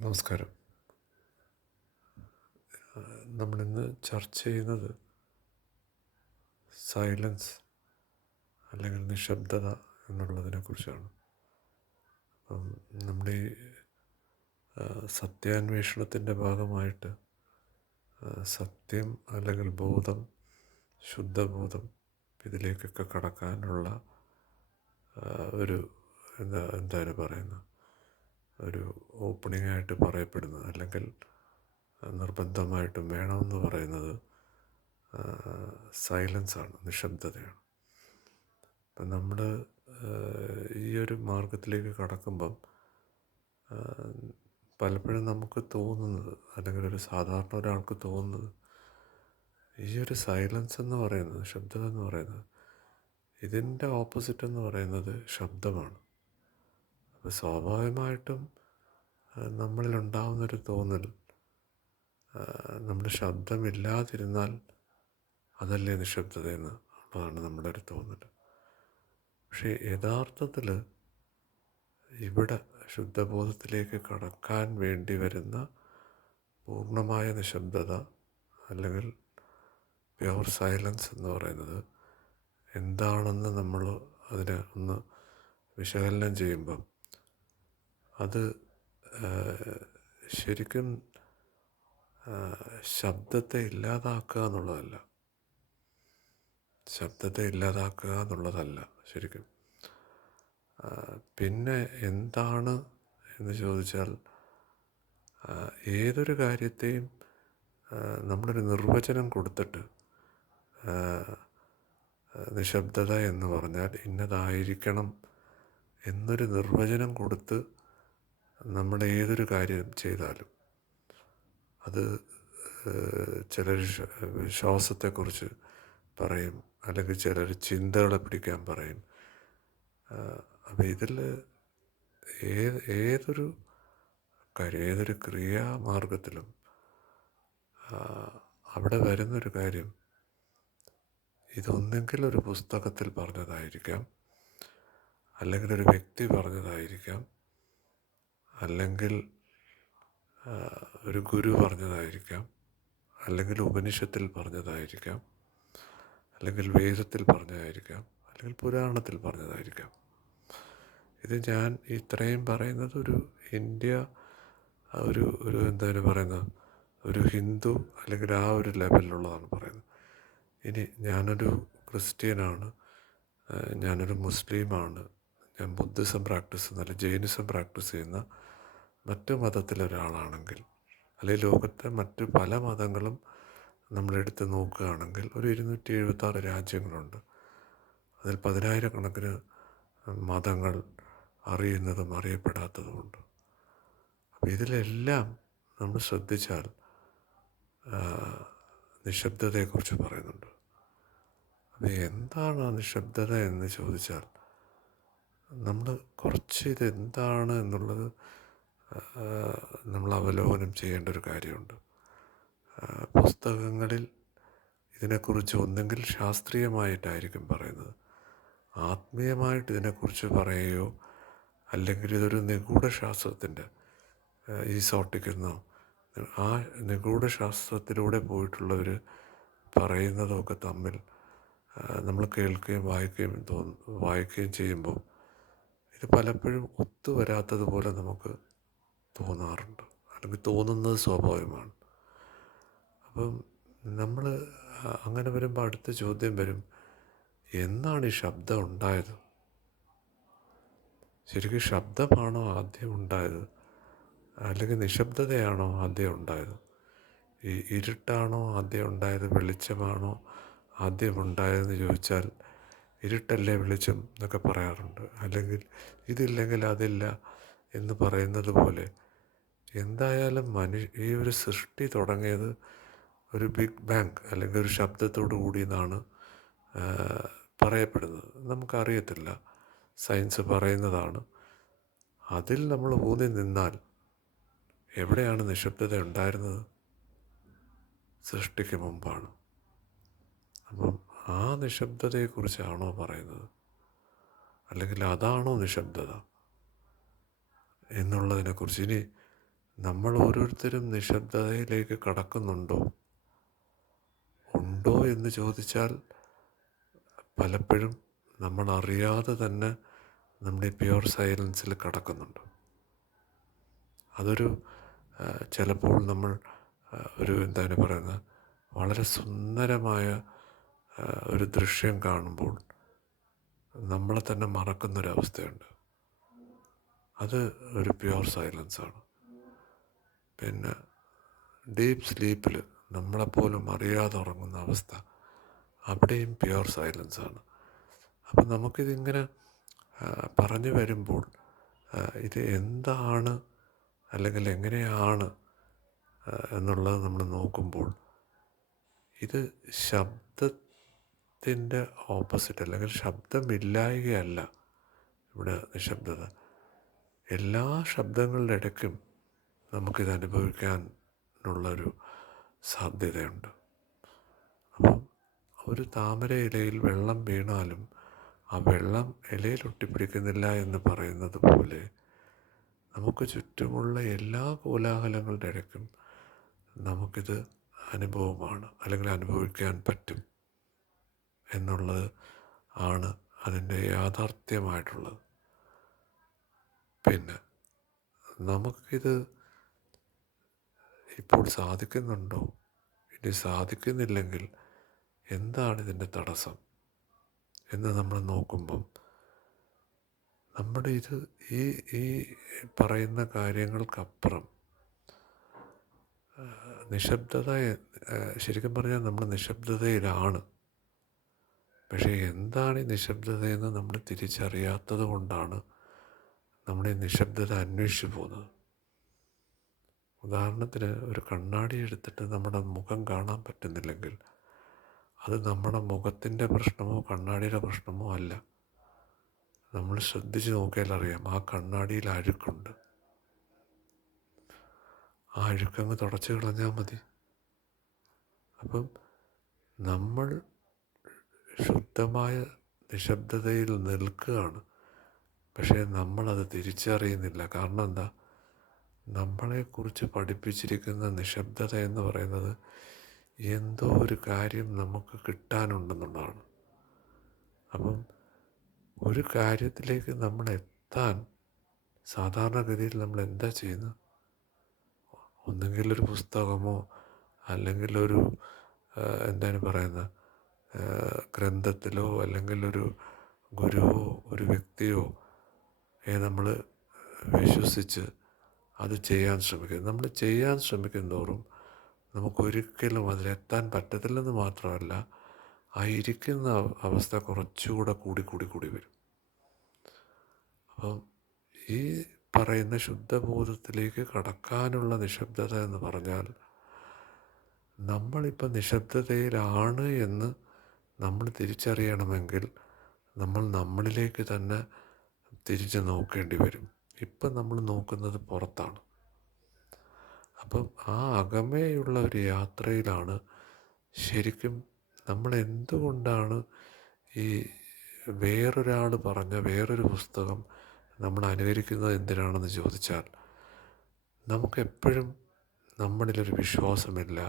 നമസ്കാരം. നമ്മളിന്ന് ചർച്ച ചെയ്യുന്നത് സൈലൻസ് അല്ലെങ്കിൽ നിശബ്ദത എന്നുള്ളതിനെക്കുറിച്ചാണ്. അപ്പം നമ്മുടെ ഈ സത്യാന്വേഷണത്തിൻ്റെ ഭാഗമായിട്ട് സത്യം അല്ലെങ്കിൽ ബോധം, ശുദ്ധബോധം ഇതിലേക്കൊക്കെ കടക്കാനുള്ള ഒരു എന്താണ് പറയുന്നത്, ഒരു ഓപ്പണിംഗായിട്ട് പറയപ്പെടുന്നത് അല്ലെങ്കിൽ നിർബന്ധമായിട്ടും വേണമെന്ന് പറയുന്നത് സൈലൻസാണ്, നിശബ്ദതയാണ്. അപ്പം നമ്മൾ ഈ ഒരു മാർഗത്തിലേക്ക് കടക്കുമ്പം പലപ്പോഴും നമുക്ക് തോന്നുന്നത്, അല്ലെങ്കിൽ ഒരു സാധാരണ ഒരാൾക്ക് തോന്നുന്നത്, ഈ ഒരു സൈലൻസ് എന്ന് പറയുന്നത്, ശബ്ദത എന്ന് പറയുന്നത്, ഇതിൻ്റെ ഓപ്പോസിറ്റ് എന്ന് പറയുന്നത് ശബ്ദമാണ്. അപ്പോൾ സ്വാഭാവികമായിട്ടും നമ്മളിലുണ്ടാവുന്നൊരു തോന്നൽ, നമ്മൾ ശബ്ദമില്ലാതിരുന്നാൽ അതല്ലേ നിശബ്ദതയെന്ന് ഉള്ളതാണ് നമ്മുടെ ഒരു തോന്നൽ. പക്ഷേ യഥാർത്ഥത്തിൽ ഇവിടെ ശുദ്ധബോധത്തിലേക്ക് കടക്കാൻ വേണ്ടി വരുന്ന പൂർണ്ണമായ നിശബ്ദത അല്ലെങ്കിൽ പ്യുവർ സൈലൻസ് എന്ന് പറയുന്നത് എന്താണെന്ന് നമ്മൾ അതിനെ ഒന്ന് വിശകലനം ചെയ്യുമ്പം അത് ശരിക്കും ശബ്ദത്തെ ഇല്ലാതാക്കുക എന്നുള്ളതല്ല. ശബ്ദത്തെ ഇല്ലാതാക്കുക എന്നുള്ളതല്ല ശരിക്കും. പിന്നെ എന്താണ് എന്ന് ചോദിച്ചാൽ, ഏതൊരു കാര്യത്തെയും നമ്മളൊരു നിർവചനം കൊടുത്തിട്ട് നിശബ്ദത എന്ന് പറഞ്ഞാൽ ഇന്നതായിരിക്കണം എന്നൊരു നിർവചനം കൊടുത്ത് നമ്മൾ ഏതൊരു കാര്യം ചെയ്താലും, അത് ചിലർ ശ്വാസത്തെക്കുറിച്ച് പറയും, അല്ലെങ്കിൽ ചിലർ ചിന്തകളെ പിടിക്കാൻ പറയും. അപ്പം ഇതിൽ ഏതൊരു കാര്യം, ഏതൊരു ക്രിയാമാർഗത്തിലും അവിടെ വരുന്നൊരു കാര്യം, ഇതൊന്നെങ്കിൽ ഒരു പുസ്തകത്തിൽ പറഞ്ഞതായിരിക്കാം, അല്ലെങ്കിൽ ഒരു വ്യക്തി പറഞ്ഞതായിരിക്കാം, അല്ലെങ്കിൽ ഒരു ഗുരു പറഞ്ഞതായിരിക്കാം, അല്ലെങ്കിൽ ഉപനിഷത്തിൽ പറഞ്ഞതായിരിക്കാം, അല്ലെങ്കിൽ വേദത്തിൽ പറഞ്ഞതായിരിക്കാം, അല്ലെങ്കിൽ പുരാണത്തിൽ പറഞ്ഞതായിരിക്കാം. ഇത് ഞാൻ ഇത്രയും പറയുന്നത് ഒരു ഇന്ത്യ, ഒരു എന്താണ് പറയുന്നത്, ഒരു ഹിന്ദു അല്ലെങ്കിൽ ആ ഒരു ലെവലിലുള്ളതാണ് പറയുന്നത്. ഇനി ഞാനൊരു ക്രിസ്ത്യനാണ്, ഞാനൊരു മുസ്ലിമാണ്, ഞാൻ ബുദ്ധിസം പ്രാക്ടീസ് ചെയ്യുന്ന അല്ലെങ്കിൽ ജൈനിസം പ്രാക്ടീസ് ചെയ്യുന്ന മറ്റു മതത്തിലൊരാളാണെങ്കിൽ, അല്ലെങ്കിൽ ലോകത്തെ മറ്റ് പല മതങ്ങളും നമ്മളെടുത്ത് നോക്കുകയാണെങ്കിൽ ഒരു 276 രാജ്യങ്ങളുണ്ട്. അതിൽ 10,000-കണക്കിന് മതങ്ങൾ അറിയുന്നതും അറിയപ്പെടാത്തതുമുണ്ട്. അപ്പോൾ ഇതിലെല്ലാം നമ്മൾ ശ്രദ്ധിച്ചാൽ നിശബ്ദതയെക്കുറിച്ച് പറയുന്നുണ്ട്. അപ്പോൾ എന്താണ് ആ നിശബ്ദത എന്ന് ചോദിച്ചാൽ, നമ്മൾ കുറച്ച് ഇതെന്താണ് എന്നുള്ളത് നമ്മൾ അവലോകനം ചെയ്യേണ്ട ഒരു കാര്യമുണ്ട്. പുസ്തകങ്ങളിൽ ഇതിനെക്കുറിച്ച് ഒന്നെങ്കിൽ ശാസ്ത്രീയമായിട്ടായിരിക്കും പറയുന്നത്, ആത്മീയമായിട്ട് ഇതിനെക്കുറിച്ച് പറയുകയോ, അല്ലെങ്കിൽ ഇതൊരു നിഗൂഢശാസ്ത്രത്തിൻ്റെ ഈസോട്ടിക്കെന്നോ ആ നിഗൂഢശാസ്ത്രത്തിലൂടെ പോയിട്ടുള്ളവർ പറയുന്നതൊക്കെ തമ്മിൽ നമ്മൾ കേൾക്കുകയും വായിക്കുകയും ചെയ്യുമ്പോൾ ഇത് പലപ്പോഴും ഒത്തുവരാത്തതുപോലെ നമുക്ക് തോന്നാറുണ്ട്, അല്ലെങ്കിൽ തോന്നുന്നത് സ്വാഭാവികമാണ്. അപ്പം നമ്മൾ അങ്ങനെ വരുമ്പോൾ അടുത്ത ചോദ്യം വരും, എന്നാണ് ഈ ശബ്ദം ഉണ്ടായത്? ശരിക്കും ശബ്ദമാണോ ആദ്യം ഉണ്ടായത്, അല്ലെങ്കിൽ നിശബ്ദതയാണോ ആദ്യം ഉണ്ടായത്? ഈ ഇരുട്ടാണോ ആദ്യം ഉണ്ടായത്, വെളിച്ചമാണോ ആദ്യം ഉണ്ടായതെന്ന് ചോദിച്ചാൽ, ഇരുട്ടല്ലേ വെളിച്ചം എന്നൊക്കെ പറയാറുണ്ട്. അല്ലെങ്കിൽ ഇതില്ലെങ്കിൽ അതില്ല എന്ന് പറയുന്നത് പോലെ, എന്തായാലും ഈ ഒരു സൃഷ്ടി തുടങ്ങിയത് ഒരു ബിഗ് ബാങ് അല്ലെങ്കിൽ ഒരു ശബ്ദത്തോടു കൂടി എന്നാണ് പറയപ്പെടുന്നത്. നമുക്കറിയത്തില്ല, സയൻസ് പറയുന്നതാണ്. അതിൽ നമ്മൾ ഊന്നി നിന്നാൽ എവിടെയാണ് നിശബ്ദത ഉണ്ടായിരുന്നത്? സൃഷ്ടിക്ക് മുമ്പാണ്. അപ്പം ആ നിശബ്ദതയെക്കുറിച്ചാണോ പറയുന്നത്, അല്ലെങ്കിൽ അതാണോ നിശബ്ദത എന്നുള്ളതിനെക്കുറിച്ച്? ഇനി നമ്മൾ ഓരോരുത്തരും നിശബ്ദതയിലേക്ക് കടക്കുന്നുണ്ടോ? ഉണ്ടോ എന്ന് ചോദിച്ചാൽ പലപ്പോഴും നമ്മൾ അറിയാതെ തന്നെ നമ്മുടെ പ്യുവർ സൈലൻസിൽ കടക്കുന്നുണ്ട്. അതൊരു ചിലപ്പോൾ നമ്മൾ ഒരു എന്താണ് പറയുന്നത്, വളരെ സുന്ദരമായ ഒരു ദൃശ്യം കാണുമ്പോൾ നമ്മളെ തന്നെ മറക്കുന്നൊരവസ്ഥയുണ്ട്. അത് ഒരു പ്യുവർ സൈലൻസാണ്. പിന്നെ ഡീപ്പ് സ്ലീപ്പിൽ നമ്മളെപ്പോലും അറിയാതെ ഉറങ്ങുന്ന അവസ്ഥ, അവിടെയും പ്യുവർ സൈലൻസാണ്. അപ്പം നമുക്കിതിങ്ങനെ പറഞ്ഞു വരുമ്പോൾ ഇത് എന്താണ് അല്ലെങ്കിൽ എങ്ങനെയാണ് എന്നുള്ളത് നമ്മൾ നോക്കുമ്പോൾ, ഇത് ശബ്ദത്തിൻ്റെ ഓപ്പോസിറ്റ്, അല്ലെങ്കിൽ ശബ്ദമില്ലായ്കയല്ല ഇവിടെ നിശബ്ദത. എല്ലാ ശബ്ദങ്ങളുടെ ഇടയ്ക്കും നമുക്കിത് അനുഭവിക്കാനുള്ളൊരു സാധ്യതയുണ്ട്. അപ്പം ഒരു താമര ഇലയിൽ വെള്ളം വീണാലും ആ വെള്ളം ഇലയിൽ ഒട്ടിപ്പിടിക്കുന്നില്ല എന്ന് പറയുന്നത് പോലെ, നമുക്ക് ചുറ്റുമുള്ള എല്ലാ കോലാഹലങ്ങളുടെ ഇടയ്ക്കും നമുക്കിത് അനുഭവമാണ്, അല്ലെങ്കിൽ അനുഭവിക്കാൻ പറ്റും എന്നുള്ളത് ആണ് അതിൻ്റെ യാഥാർത്ഥ്യമായിട്ടുള്ളത്. പിന്നെ നമുക്കിത് ഇപ്പോൾ സാധിക്കുന്നുണ്ടോ? ഇനി സാധിക്കുന്നില്ലെങ്കിൽ എന്താണ് ഇതിൻ്റെ തടസ്സം എന്ന് നമ്മൾ നോക്കുമ്പം, നമ്മുടെ ഈ ഈ പറയുന്ന കാര്യങ്ങൾക്കപ്പുറം നിശബ്ദത, ശരിക്കും പറഞ്ഞാൽ നമ്മൾ നിശബ്ദതയിലാണ്. പക്ഷേ എന്താണ് ഈ നിശബ്ദതയെന്ന് നമ്മൾ തിരിച്ചറിയാത്തത് കൊണ്ടാണ് നമ്മൾ ഈ നിശബ്ദത അന്വേഷിച്ചു പോകുന്നത്. ഉദാഹരണത്തിന്, ഒരു കണ്ണാടി എടുത്തിട്ട് നമ്മുടെ മുഖം കാണാൻ പറ്റുന്നില്ലെങ്കിൽ അത് നമ്മുടെ മുഖത്തിൻ്റെ പ്രശ്നമോ കണ്ണാടിയുടെ പ്രശ്നമോ അല്ല. നമ്മൾ ശ്രദ്ധിച്ച് നോക്കിയാൽ അറിയാം, ആ കണ്ണാടിയിൽ അഴുക്കുണ്ട്. ആ അഴുക്കങ്ങ് തുടച്ച് കളഞ്ഞാൽ മതി. അപ്പം നമ്മൾ ശുദ്ധമായ നിശബ്ദതയിൽ നിൽക്കുകയാണ്, പക്ഷേ നമ്മളത് തിരിച്ചറിയുന്നില്ല. കാരണം എന്താ? നമ്മളെക്കുറിച്ച് പഠിപ്പിച്ചിരിക്കുന്ന നിശബ്ദത എന്ന് പറയുന്നത് എന്തോ ഒരു കാര്യം നമുക്ക് കിട്ടാനുണ്ടെന്നുള്ളതാണ്. അപ്പം ഒരു കാര്യത്തിലേക്ക് നമ്മൾ എത്താൻ സാധാരണഗതിയിൽ നമ്മൾ എന്താ ചെയ്യുന്നത്? ഒന്നെങ്കിൽ ഒരു പുസ്തകമോ, അല്ലെങ്കിൽ ഒരു എന്താണ് പറയുന്നത്, ഗ്രന്ഥത്തിലോ, അല്ലെങ്കിൽ ഒരു ഗുരുവോ ഒരു വ്യക്തിയോ നമ്മൾ വിശ്വസിച്ച് അത് ചെയ്യാൻ ശ്രമിക്കുക. നമ്മൾ ചെയ്യാൻ ശ്രമിക്കും തോറും നമുക്കൊരിക്കലും അതിലെത്താൻ പറ്റത്തില്ലെന്ന് മാത്രമല്ല, ആ ഇരിക്കുന്ന അവസ്ഥ കുറച്ചുകൂടെ കൂടി വരും. അപ്പം ഈ പറയുന്ന ശുദ്ധബോധത്തിലേക്ക് കടക്കാനുള്ള നിശബ്ദത എന്ന് പറഞ്ഞാൽ, നമ്മളിപ്പോൾ നിശബ്ദതയിലാണ് എന്ന് നമ്മൾ തിരിച്ചറിയണമെങ്കിൽ നമ്മൾ നമ്മളിലേക്ക് തന്നെ തിരിച്ച് നോക്കേണ്ടി വരും. ഇപ്പം നമ്മൾ നോക്കുന്നത് പുറത്താണ്. അപ്പം ആ അകമേയുള്ള ഒരു യാത്രയിലാണ് ശരിക്കും നമ്മൾ എന്തുകൊണ്ടാണ് ഈ വേറൊരാൾ പറഞ്ഞ വേറൊരു പുസ്തകം നമ്മൾ അനുകരിക്കുന്നത് എന്തിനാണെന്ന് ചോദിച്ചാൽ, നമുക്കെപ്പോഴും നമ്മളിലൊരു വിശ്വാസമില്ല,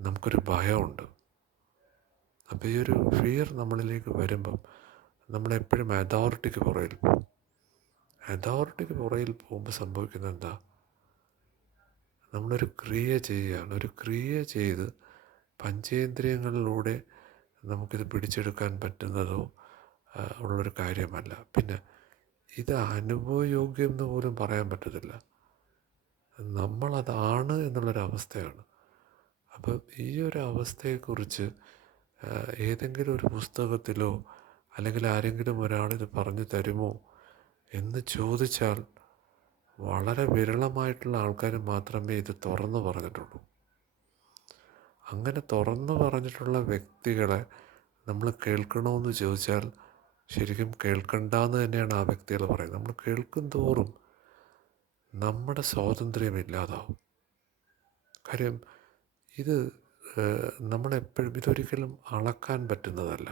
നമുക്കൊരു ഭയമുണ്ട്. അപ്പോൾ ഈ ഒരു ഫിയർ നമ്മളിലേക്ക് വരുമ്പം നമ്മളെപ്പോഴും അതോറിറ്റിക്ക് പുറകിൽ പോകും. അതോറിറ്റിക്ക് പുറകിൽ പോകുമ്പോൾ സംഭവിക്കുന്നത് എന്താ? നമ്മളൊരു ക്രിയ ചെയ്യുകയാണ്. ഒരു ക്രിയ ചെയ്ത് പഞ്ചേന്ദ്രിയങ്ങളിലൂടെ നമുക്കിത് പിടിച്ചെടുക്കാൻ പറ്റുന്നതോ ഉള്ളൊരു കാര്യമല്ല. പിന്നെ ഇത് അനുഭവയോഗ്യം എന്ന് പോലും പറയാൻ പറ്റത്തില്ല. നമ്മളതാണ് എന്നുള്ളൊരവസ്ഥയാണ്. അപ്പം ഈ ഒരു അവസ്ഥയെക്കുറിച്ച് ഏതെങ്കിലും ഒരു പുസ്തകത്തിലോ അല്ലെങ്കിൽ ആരെങ്കിലും ഒരാളിത് പറഞ്ഞു തരുമോ എന്ന് ചോദിച്ചാൽ വളരെ വിരളമായിട്ടുള്ള ആൾക്കാർ മാത്രമേ ഇത് തുറന്നു പറഞ്ഞിട്ടുള്ളൂ. അങ്ങനെ തുറന്നു പറഞ്ഞിട്ടുള്ള വ്യക്തികളെ നമ്മൾ കേൾക്കണമെന്ന് ചോദിച്ചാൽ ശരിക്കും കേൾക്കണ്ടെന്ന് തന്നെയാണ് ആ വ്യക്തികൾ പറയുന്നത്. നമ്മൾ കേൾക്കും തോറും നമ്മുടെ സ്വാതന്ത്ര്യം ഇല്ലാതാവും. കാര്യം ഇത് നമ്മളെപ്പോഴും ഇതൊരിക്കലും അളക്കാൻ പറ്റുന്നതല്ല.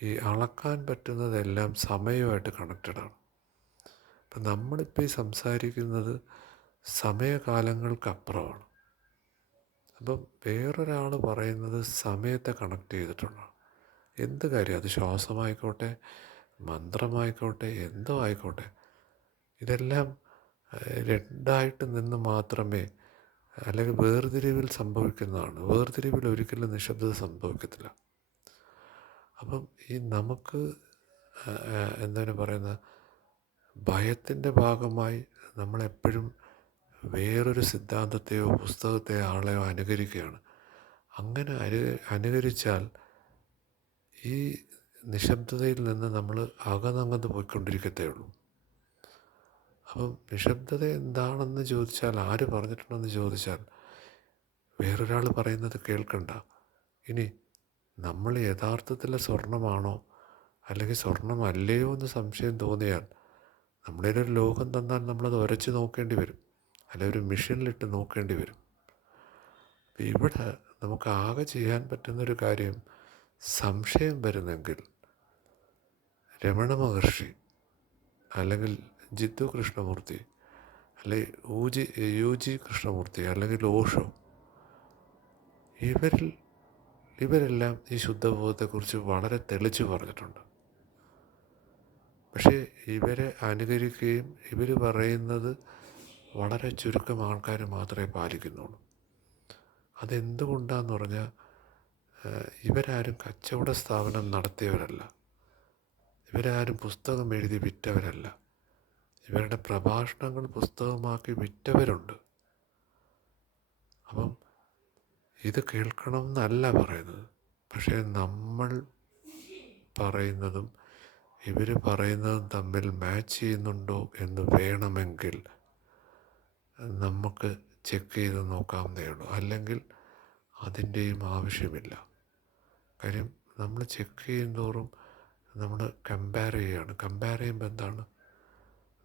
ഈ അളക്കാൻ പറ്റുന്നതെല്ലാം സമയമായിട്ട് കണക്റ്റഡാണ്. അപ്പം നമ്മളിപ്പോൾ ഈ സംസാരിക്കുന്നത് സമയകാലങ്ങൾക്കപ്പുറമാണ്. അപ്പം വേറൊരാൾ പറയുന്നത് സമയത്തെ കണക്ട് ചെയ്തിട്ടുള്ളതാണ്. എന്ത് കാര്യം, അത് ശ്വാസമായിക്കോട്ടെ, മന്ത്രമായിക്കോട്ടെ, എന്തോ ആയിക്കോട്ടെ, ഇതെല്ലാം രണ്ടായിട്ട് നിന്ന് മാത്രമേ, അല്ലെങ്കിൽ വേർതിരിവിൽ സംഭവിക്കുന്നതാണ്. വേർതിരിവിൽ ഒരിക്കലും നിശബ്ദത സംഭവിക്കത്തില്ല. അപ്പം ഈ നമുക്ക് എന്താണ് പറയുന്നത്, ഭയത്തിൻ്റെ ഭാഗമായി നമ്മളെപ്പോഴും വേറൊരു സിദ്ധാന്തത്തെയോ പുസ്തകത്തെയോ ആളെയോ അനുകരിക്കുകയാണ്. അങ്ങനെ അനുകരിച്ചാൽ ഈ നിശബ്ദതയിൽ നിന്ന് നമ്മൾ അകന്നങ്ങന്ന് പോയിക്കൊണ്ടിരിക്കത്തേ ഉള്ളൂ. അപ്പം നിശബ്ദത എന്താണെന്ന് ചോദിച്ചാൽ, ആര് പറഞ്ഞിട്ടുണ്ടെന്ന് ചോദിച്ചാൽ, വേറൊരാൾ പറയുന്നത് കേൾക്കണ്ട. ഇനി നമ്മൾ യഥാർത്ഥത്തിലെ സ്വർണ്ണമാണോ അല്ലെങ്കിൽ സ്വർണ്ണമല്ലയോ എന്ന് സംശയം തോന്നിയാൽ, നമ്മുടെ ഒരു ലോകം തന്നാൽ നമ്മളത് ഉരച്ച് നോക്കേണ്ടി വരും, അല്ലെങ്കിൽ ഒരു മെഷീനിലിട്ട് നോക്കേണ്ടി വരും. ഇവിടെ നമുക്ക് ആകെ ചെയ്യാൻ പറ്റുന്നൊരു കാര്യം, സംശയം വരുന്നെങ്കിൽ രമണ മഹർഷി അല്ലെങ്കിൽ ജിത്തു കൃഷ്ണമൂർത്തി അല്ലെങ്കിൽ യു ജി കൃഷ്ണമൂർത്തി അല്ലെങ്കിൽ ഓഷോ, ഇവരെല്ലാം ഈ ശുദ്ധബോധത്തെക്കുറിച്ച് വളരെ തെളിച്ചു പറഞ്ഞിട്ടുണ്ട്. പക്ഷേ ഇവരെ അനുകരിക്കുകയും ഇവർ പറയുന്നത് വളരെ ചുരുക്കം ആൾക്കാർ മാത്രമേ പാലിക്കുന്നുള്ളൂ. അതെന്തുകൊണ്ടാന്ന് പറഞ്ഞാൽ, ഇവരാരും കച്ചവട സ്ഥാപനം നടത്തിയവരല്ല, ഇവരാരും പുസ്തകം എഴുതി വിറ്റവരല്ല. ഇവരുടെ പ്രഭാഷണങ്ങൾ പുസ്തകമാക്കി വിറ്റവരുണ്ട്. അപ്പം ഇത് കേൾക്കണം എന്നല്ല പറയുന്നത്. പക്ഷേ നമ്മൾ പറയുന്നതും ഇവർ പറയുന്നതും തമ്മിൽ മാച്ച് ചെയ്യുന്നുണ്ടോ എന്ന് വേണമെങ്കിൽ നമുക്ക് ചെക്ക് ചെയ്ത് നോക്കാവുന്നതേ ഉള്ളൂ. അല്ലെങ്കിൽ അതിൻ്റെയും ആവശ്യമില്ല. കാര്യം നമ്മൾ ചെക്ക് ചെയ്യുന്തോറും നമ്മൾ കമ്പയർ ചെയ്യുകയാണ്. കമ്പയർ ചെയ്യുമ്പോൾ എന്താണ്,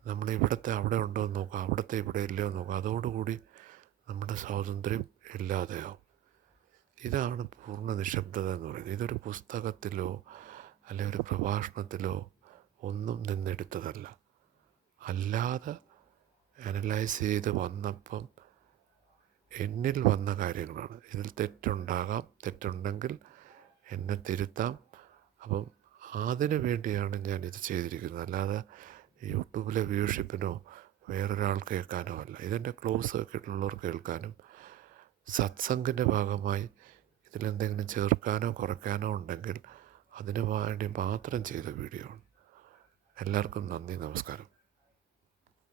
നമ്മൾ ഇവിടുത്തെ അവിടെ ഉണ്ടോ എന്ന് നോക്കാം, അവിടുത്തെ ഇവിടെ ഇല്ലയോ എന്ന് നോക്കാം. അതോടുകൂടി നമ്മുടെ സ്വാതന്ത്ര്യം ഇല്ലാതെയാവും. ഇതാണ് പൂർണ്ണ നിശബ്ദത എന്ന് പറയുന്നത്. ഇതൊരു പുസ്തകത്തിലോ അല്ലെങ്കിൽ ഒരു പ്രഭാഷണത്തിലോ ഒന്നും നിന്നെടുത്തതല്ല. അല്ലാതെ അനലൈസ് ചെയ്ത് വന്നപ്പം എന്നിൽ വന്ന കാര്യങ്ങളാണ്. ഇതിൽ തെറ്റുണ്ടാകാം, തെറ്റുണ്ടെങ്കിൽ എന്നെ തിരുത്താം. അപ്പം അതിനു വേണ്ടിയാണ് ഞാനിത് ചെയ്തിരിക്കുന്നത്. അല്ലാതെ യൂട്യൂബിലെ വ്യൂഷിപ്പിനോ വേറൊരാൾ കേൾക്കാനോ അല്ല. ഇതെൻ്റെ ക്ലോസ് സർക്യൂട്ടിലുള്ളവർ കേൾക്കാനും സത്സംഗിൻ്റെ ഭാഗമായി ഇതിലെന്തെങ്കിലും ചേർക്കാനോ കുറയ്ക്കാനോ ഉണ്ടെങ്കിൽ അതിനു വേണ്ടി മാത്രം ചെയ്ത വീഡിയോ ആണ്. എല്ലാവർക്കും നന്ദി, നമസ്കാരം.